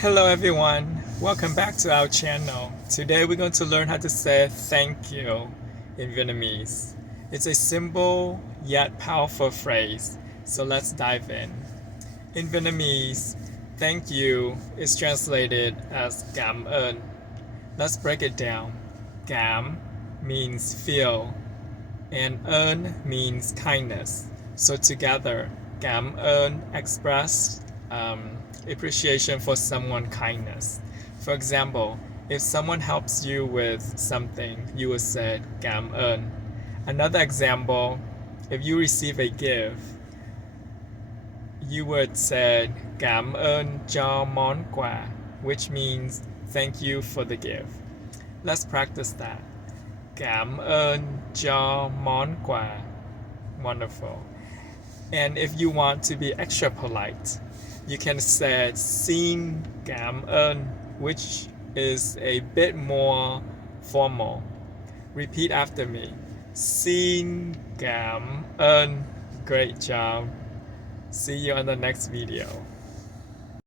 Hello everyone, welcome back to our channel. Today we're going to learn how to say thank you in Vietnamese. It's a simple yet powerful phrase, so let's dive in. In Vietnamese, thank you is translated as cảm ơn. Let's break it down. Cảm means feel and ơn means kindness. So together, cảm ơn express appreciation for someone's kindness. For example, if someone helps you with something, you would say cảm ơn. Another example, if you receive a gift, you would say cảm ơn cho món quà, which means thank you for the gift. Let's practice that. Cảm ơn cho món quà. Wonderful. And if you want to be extra polite, you can say xin cảm ơn, which is a bit more formal. Repeat after me. Xin cảm ơn. Great job. See you on the next video.